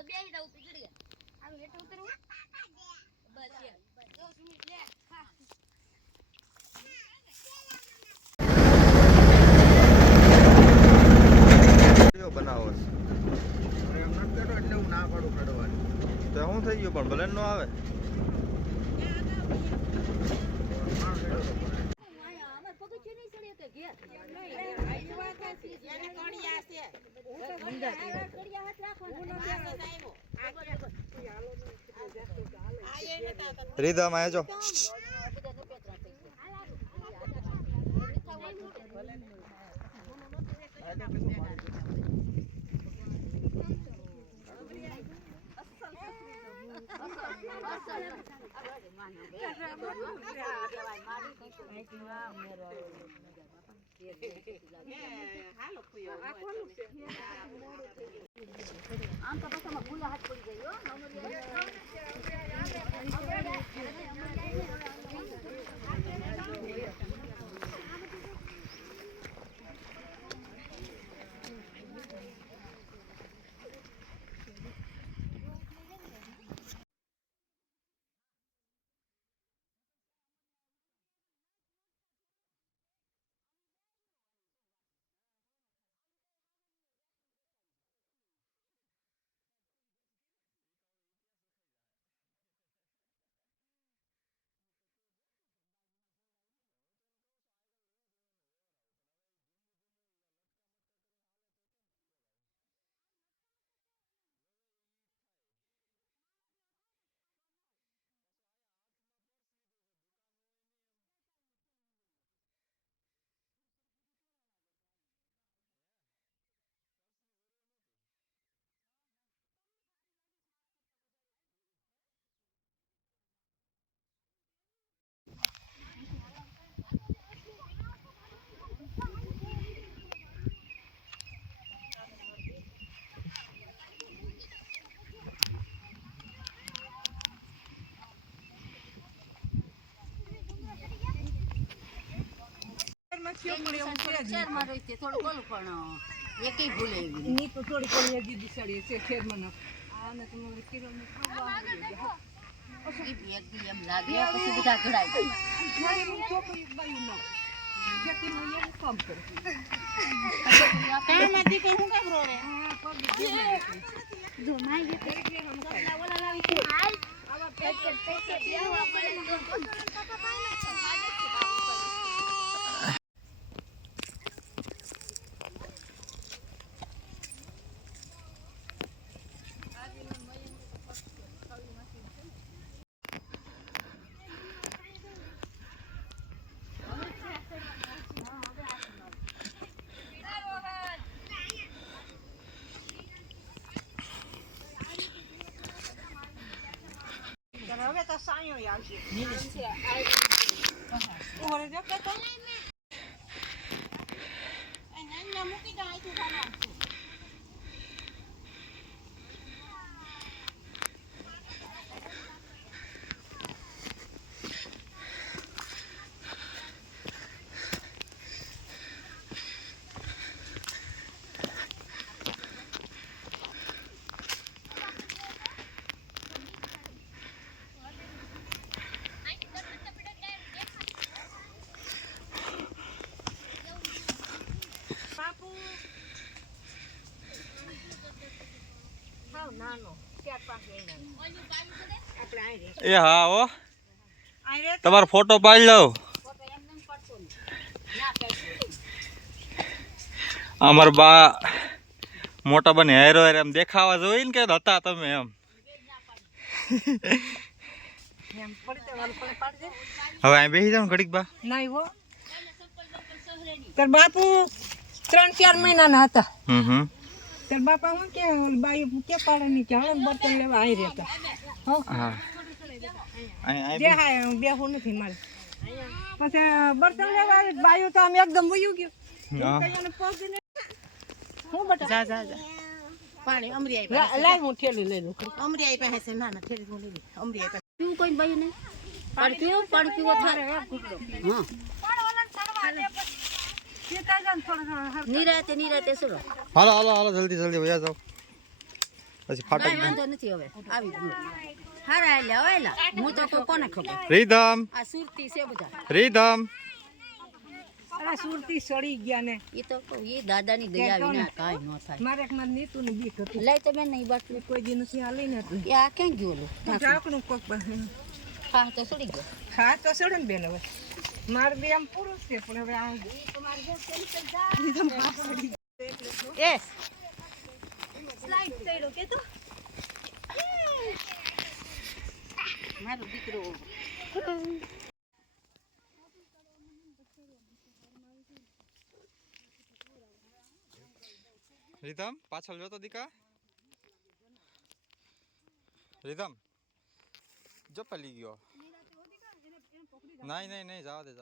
તો બેહી જાવ પીગડી આવ હેઠે ઉતરવું બસ યાર 10 મિનિટ લે હા વિડિયો બનાવો છે એમ ન કરો એટલે હું ના પાડું કાઢવાની તો હું થઈ ગયું પણ ભલે ન આવે રીધા માં જો આમ તો બસમાં ભૂલા હાથ પડી ગયો શેરમાં રહી છે થોડું બોલું પણ એકેય ભૂલે ની તો થોડી કોલી દીદી સડી છે શેરમાં આને તમારે કિલોમીટર એક દી એમ લાગે પછી બધા ઘડાય મારી છોકરી બાયું ન ખેતીમાં એમ કામ કરે કામ નથી કે હું કામ રોવે જો માઈ કે ઓલા લાવી કે હાલ આવા પેકેટ દેવા પડે હવે તો સાયો આવશે ઓરે જો કે તો આ નાના મૂકી દો આઈ તું ખાના એ હા હો તમારો ફોટો પાડી લઉં અમાર બા મોટા બને હેરો હેર એમ દેખાવા જોઈ ને કે હતા તમે એમ હવે અહીં બેસી જાવ ઘડીક બા નહીં હો તાર બાપુ 3-4 મહિનાના હતા તાર બાપા હું કે બાઈ કે પાડે ની કે હવે બર્તન લેવા આવી રહેતા હો હા જે હા બેહું નથી મારે પછી બર્તન લેવા બાયું તો આમ એકદમ વયું ગયું હું બટા જા જા જા પાણી અમરી આવી લાઈ હું થેલી લઈ લઉં અમરી આવી પાસે છે ના થેલી હું લઈ અમરી આવી તું કોઈ બાયું ને પડક્યો થારે હા નિરાતે સુરો હાલો હાલો હાલો જલ્દી જલ્દી વયા જાઓ પછી કાંઈ ફાટક વાંધો નથી હવે આવી ગયું હારા આયલા આયલા હું તો કોને ખબર રીધમ આ સુરતી છે બધા રીધમ અરે સુરતી સડી ગયા ને એ તો કહું એ દાદાની દયા વિના કાંઈ ન થાય મારે એક માં નીતુ ને બીક હતી લઈ તમે નહીં બાટલું કોઈ દી નથી હાલી ને એ આ ક્યાં ગયું ઓલું ઢાંકણું કોક હા તો સડી ગયો હા તો સડે ને બેન હવે મારે બે આમ પુરુષ છે પણ હવે આ યસ સ્લાઇડ થયો કે તો મારો દીકરો રીધમ પાછળ જોતો દીકા રીધમ જો પલી ગયો નહીં નહીં નહીં જવા દે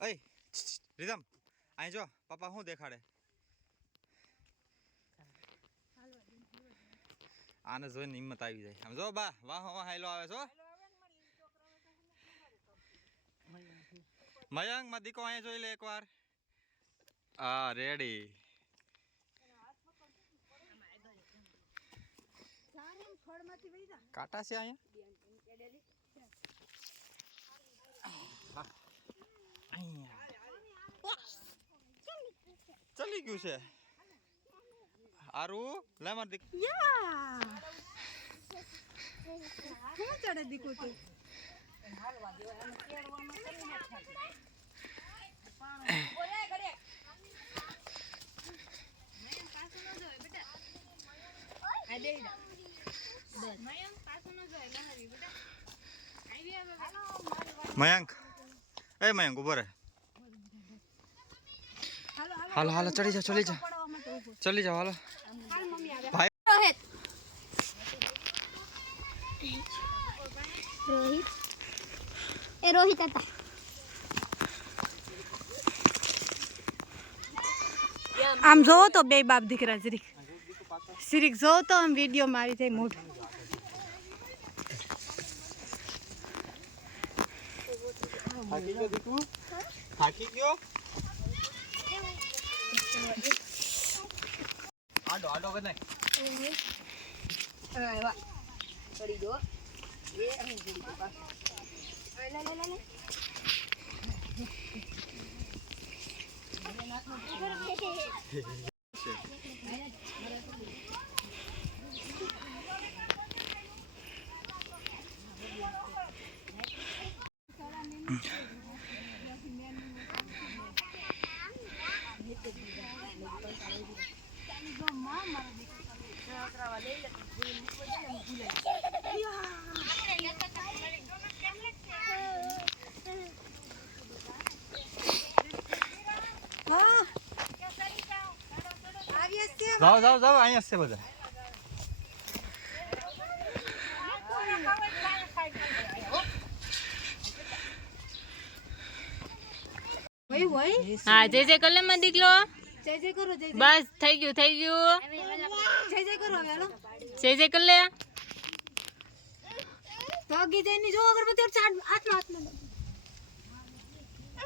એ રીધમ અહીં જો પપ્પા શું દેખાડે આને જોઈને હિંમત આવી જાય આમ જો બા વાહ વાહ હાઈલો આવે છો મયંક માં દીકો અહીંયા જોઈ લે એકવાર આ રેડી કાટા છે અહીંયા ચલી ગયું છે આરું લે માર દીક શું ચડે દીકુ તું મયંક એ મયંક ઉભો રે હાલો હાલો ચડી જાઓ ચલી જાઓ હાલો ભાઈ રોહિત એ રોહિત હતા આમ જોવો તો બે બાપ દીકરા જરીક જોવો તો આમ વિડીયોમાં આવી જાય મોઢું થાકી ગયો આડો બનાય ચડી ગયો એ અહીં ચડી ગયો પાછો જાઓ અહીંયા છે બધા હા જય જય કલે માં દીકલો જય જય કરો બસ થઈ ગયું જય જય કરો હવે હાલો જય જય કલે ભાગી જઈને જો અગરબત્તી હાથમાં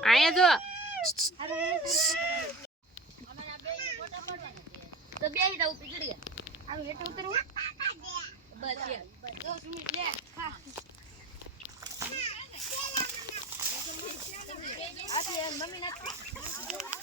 અહીંયા જો તો બે હિડા ઉપર ચડી ગયા આવી હેઠે ઉતરવું બસ યાર 10 મિનિટ લે હા આ મમ્મી ના